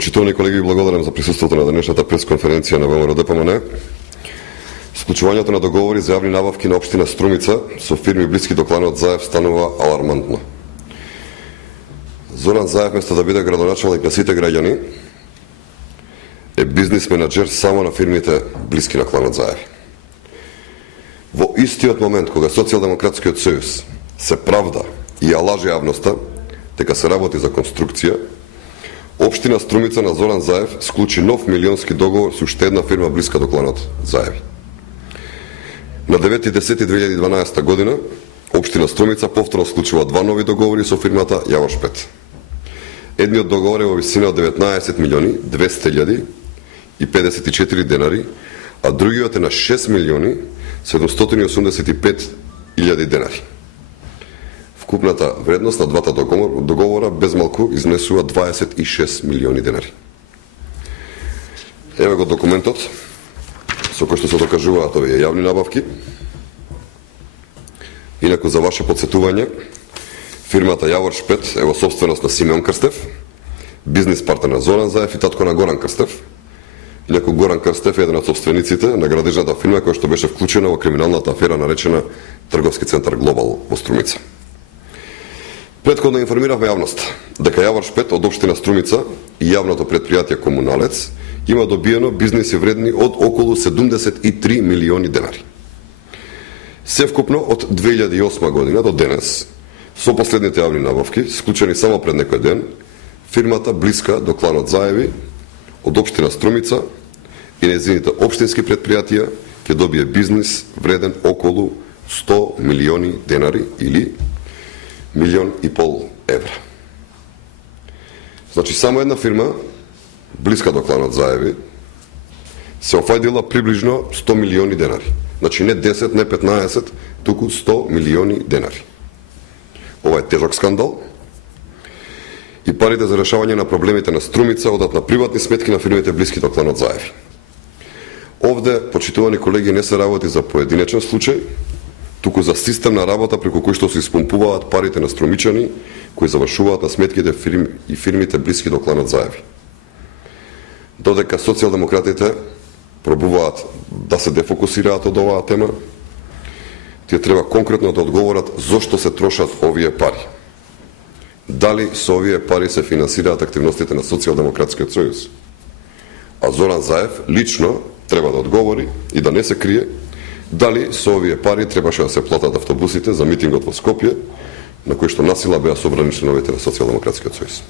Почитувани колеги, благодарам за присуството на денешната пресконференција на ВМРО ДПМН. Склучувањето на договори за јавни набавки на општина Струмица со фирми блиски до кланот Заев станува алармантно. Зоран Заев, место да биде градоначалник на сите граѓани, е бизнис менаџер само на фирмите блиски на кланот Заев. Во истиот момент кога Социјалдемократскиот сојуз се правда и ја лаже јавноста дека се работи за конструкција, општина Струмица на Зоран Заев склучи нов милионски договор со уште една фирма блиска до кланот Заеви. На 9.10.2012 година општина Струмица повторно склучува два нови договори со фирмата Јавор Шпет. Едниот договор е во висина од 19.200.054 денари, а другиот е на 6.785.000 денари. Вкупната вредност на двата договора без малку изнесува 26 милиони денари. Еве го документот со кој што се докажуваат овие јавни набавки. Инаку за ваше подсетување, фирмата Јавор Шпет е во собственост на Симеон Крстев, бизнис партнер на Зоран Заев и татко на Горан Крстев. Инаку Горан Крстев е еден од собствениците на градежната фирма која што беше вклучена во криминалната афера наречена Трговски центар Глобал во Струмица. Претходно информиравме јавноста дека Јавор Шпет од општина Струмица и јавното предпријатие Комуналец има добиено бизниси вредни од околу 73 милиони денари. Севкупно од 2008 година до денес, со последните јавни набавки, склучени само пред некој ден, фирмата блиска до кланот Заеви од општина Струмица и нејзините општински предпријатија ќе добие бизнис вреден околу 100 милиони денари или 1,5 милион евра. Значи, само една фирма, блиска до кланот Заеви, се офајдила приближно 100 милиони денари. Значи, не 10, не 15, туку 100 милиони денари. Ова е тежок скандал и парите за решавање на проблемите на Струмица одат на приватни сметки на фирмите блиски до кланот Заеви. Овде, почитувани колеги, не се работи за поединечен случај, туку за системна работа преку кој што се испомпуваат парите на струмичани кои завршуваат на сметките и фирмите блиски до кланот Заеви. Додека социјалдемократите пробуваат да се дефокусираат од оваа тема, тие треба конкретно да одговорат зошто се трошат овие пари. Дали со овие пари се финансираат активностите на Социјалдемократскиот сојуз? А Зоран Заев лично треба да одговори и да не се крие дали со овие пари требаше да се платат автобусите за митингот во Скопје, на кој што насила беа собрани членовите на Социјалдемократскиот сојуз.